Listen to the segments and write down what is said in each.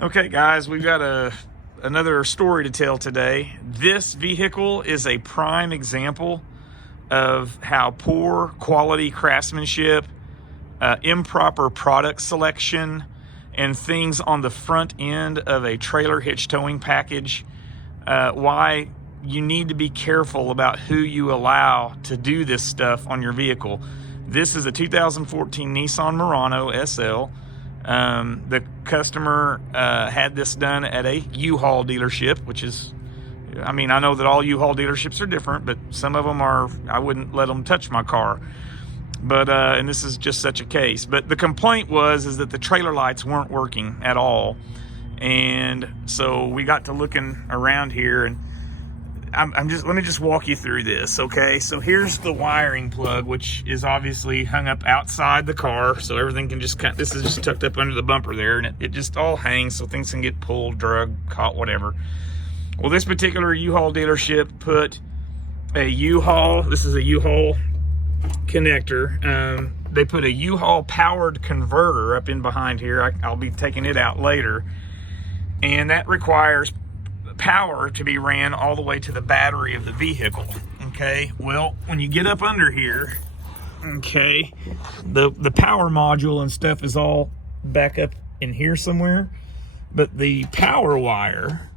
Okay guys, we've got another story to tell today. This vehicle is a prime example of how poor quality craftsmanship, improper product selection, and things on the front end of a trailer hitch towing package, why you need to be careful about who you allow to do this stuff on your vehicle. This is a 2014 Nissan Murano SL. The customer had this done at a U-Haul dealership, which is, I mean, I know that all U-Haul dealerships are different, but some of them are, I wouldn't let them touch my car. But, and this is just such a case. But the complaint is that the trailer lights weren't working at all. And so we got to looking around here, and let me just walk you through this, okay? So here's the wiring plug, which is obviously hung up outside the car, so everything can just this is just tucked up under the bumper there, and it just all hangs so things can get pulled, drug, caught, whatever. Well, this particular U-Haul dealership put a U-Haul, this is a U-Haul connector. They put a U-Haul powered converter up in behind here. I'll be taking it out later, and that requires power to be ran all the way to the battery of the vehicle. Okay, well, when you get up under here, okay, the power module and stuff is all back up in here somewhere, but the power wire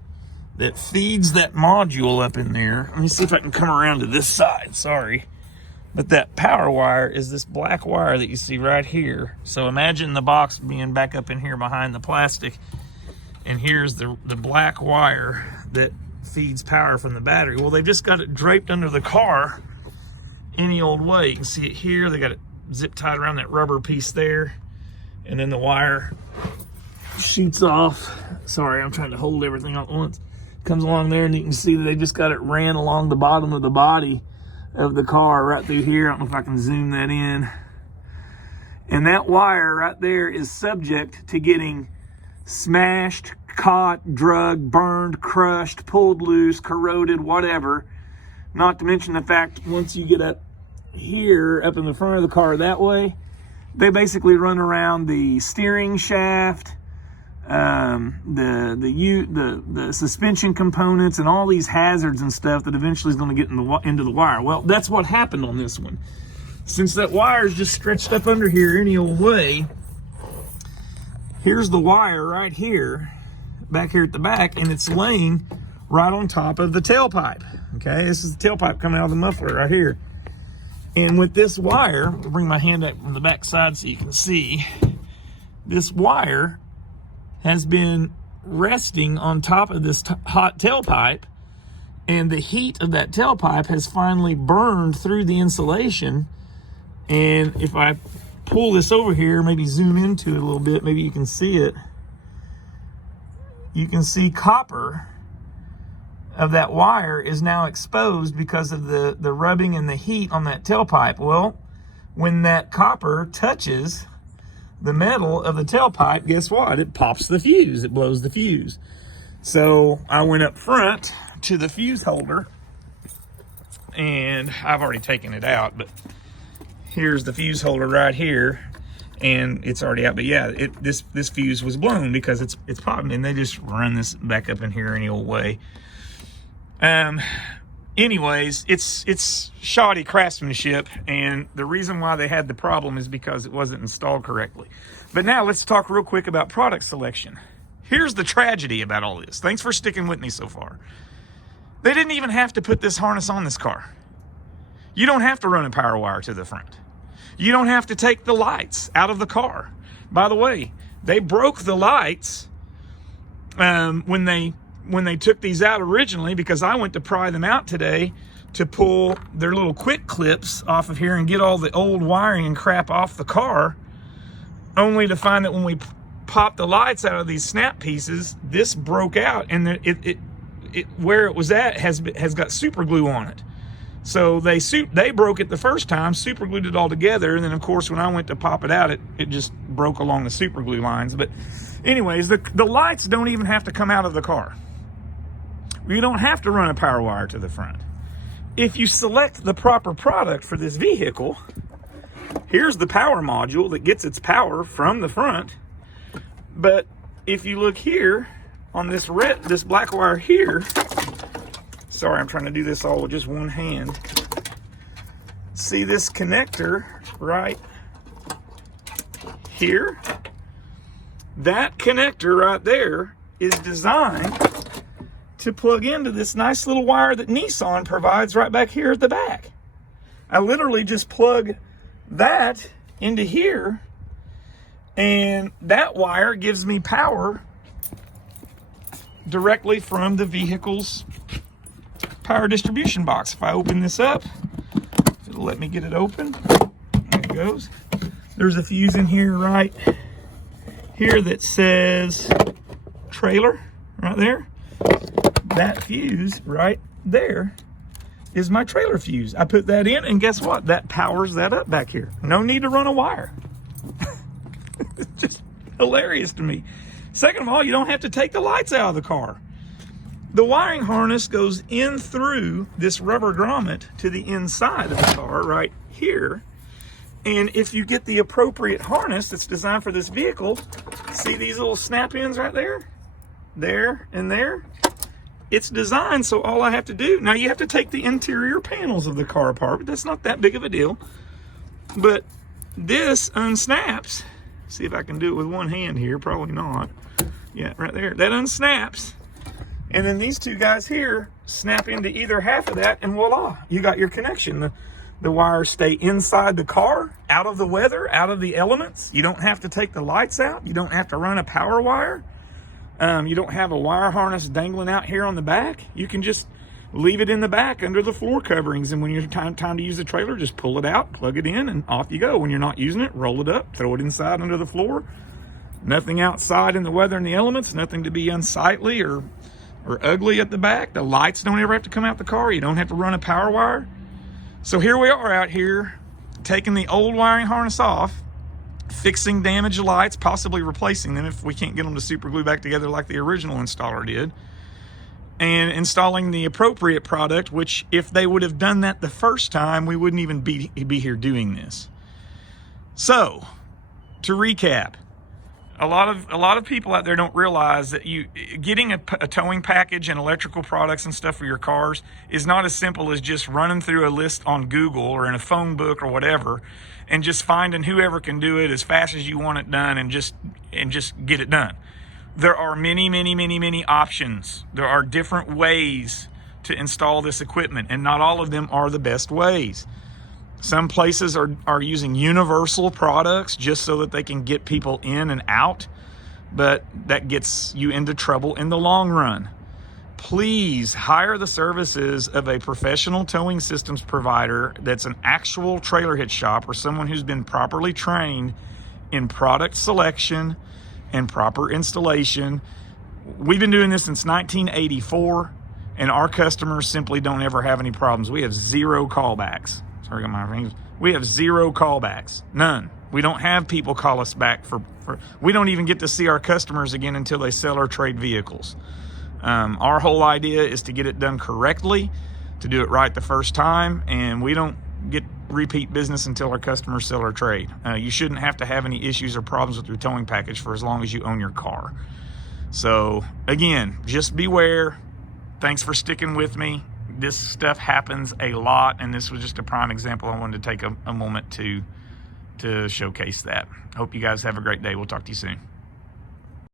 that feeds that module up in there, let me see if I can come around to this side, sorry, but that power wire is this black wire that you see right here. So imagine the box being back up in here behind the plastic, and here's the black wire that feeds power from the battery. Well, they've just got it draped under the car any old way. You can see it here. They got it zip tied around that rubber piece there, and then the wire shoots off. Sorry, I'm trying to hold everything all at once. Comes along there, and you can see that they just got it ran along the bottom of the body of the car right through here. I don't know if I can zoom that in. And that wire right there is subject to getting smashed, caught, drugged, burned, crushed, pulled loose, corroded, whatever. Not to mention the fact, once you get up here, up in the front of the car that way, they basically run around the steering shaft, the suspension components, and all these hazards and stuff that eventually is going to get into the wire. Well, that's what happened on this one. Since that wire is just stretched up under here any old way, here's the wire right here, back here at the back, and it's laying right on top of the tailpipe. Okay, this is the tailpipe coming out of the muffler right here. And with this wire, I'll bring my hand up from the back side so you can see, this wire has been resting on top of this hot tailpipe, and the heat of that tailpipe has finally burned through the insulation. And if I pull this over here, maybe zoom into it a little bit, maybe you can see it. You can see copper of that wire is now exposed because of the rubbing and the heat on that tailpipe. Well, when that copper touches the metal of the tailpipe, guess what? It pops the fuse, it blows the fuse. So I went up front to the fuse holder, and I've already taken it out, but here's the fuse holder right here, and it's already out. But yeah, this fuse was blown because it's popping, and they just run this back up in here any old way. Anyways, it's shoddy craftsmanship, and the reason why they had the problem is because it wasn't installed correctly. But now let's talk real quick about product selection. Here's the tragedy about all this. Thanks for sticking with me so far. They didn't even have to put this harness on this car. You don't have to run a power wire to the front. You don't have to take the lights out of the car. By the way, they broke the lights when they took these out originally, because I went to pry them out today to pull their little quick clips off of here and get all the old wiring and crap off the car, only to find that when we popped the lights out of these snap pieces, this broke out, and it where it was at has got super glue on it. So they broke it the first time, super glued it all together, and then of course when I went to pop it out, it just broke along the super glue lines. But anyways, the lights don't even have to come out of the car. You don't have to run a power wire to the front. If you select the proper product for this vehicle, here's the power module that gets its power from the front. But if you look here on this black wire here, sorry, I'm trying to do this all with just one hand. See this connector right here? That connector right there is designed to plug into this nice little wire that Nissan provides right back here at the back. I literally just plug that into here, and that wire gives me power directly from the vehicle's power distribution box. If I open this up, it'll let me get it open. There it goes. There's a fuse in here right here that says trailer right there. That fuse right there is my trailer fuse. I put that in, and guess what? That powers that up back here. No need to run a wire. It's just hilarious to me. Second of all, you don't have to take the lights out of the car. The wiring harness goes in through this rubber grommet to the inside of the car right here. And if you get the appropriate harness that's designed for this vehicle, see these little snap-ins right there? There and there? It's designed so all I have to do, now you have to take the interior panels of the car apart, but that's not that big of a deal. But this unsnaps. See if I can do it with one hand here, probably not. Yeah, right there, that unsnaps. And then these two guys here snap into either half of that, and voila, you got your connection. The wires stay inside the car, out of the weather, out of the elements. You don't have to take the lights out. You don't have to run a power wire. You don't have a wire harness dangling out here on the back. You can just leave it in the back under the floor coverings. And when you're time to use the trailer, just pull it out, plug it in, and off you go. When you're not using it, roll it up, throw it inside under the floor. Nothing outside in the weather and the elements, nothing to be unsightly or ugly at the back. The lights don't ever have to come out the car. You don't have to run a power wire. So here we are out here, taking the old wiring harness off, fixing damaged lights, possibly replacing them if we can't get them to super glue back together like the original installer did, and installing the appropriate product, which if they would have done that the first time, we wouldn't even be here doing this. So, to recap, a lot of people out there don't realize that getting a towing package and electrical products and stuff for your cars is not as simple as just running through a list on Google or in a phone book or whatever, and just finding whoever can do it as fast as you want it done and just get it done. There are many options. There are different ways to install this equipment, and not all of them are the best ways. Some places are using universal products just so that they can get people in and out, but that gets you into trouble in the long run. Please hire the services of a professional towing systems provider that's an actual trailer hitch shop or someone who's been properly trained in product selection and proper installation. We've been doing this since 1984, and our customers simply don't ever have any problems. We have zero callbacks. Sorry, my fingers. We have zero callbacks. None. We don't have people call us back for we don't even get to see our customers again until they sell or trade vehicles. Our whole idea is to get it done correctly, to do it right the first time, and we don't get repeat business until our customers sell or trade. You shouldn't have to have any issues or problems with your towing package for as long as you own your car. So again, just beware. Thanks for sticking with me. This stuff happens a lot, and this was just a prime example. I wanted to take a moment to showcase that. Hope you guys have a great day. We'll talk to you soon.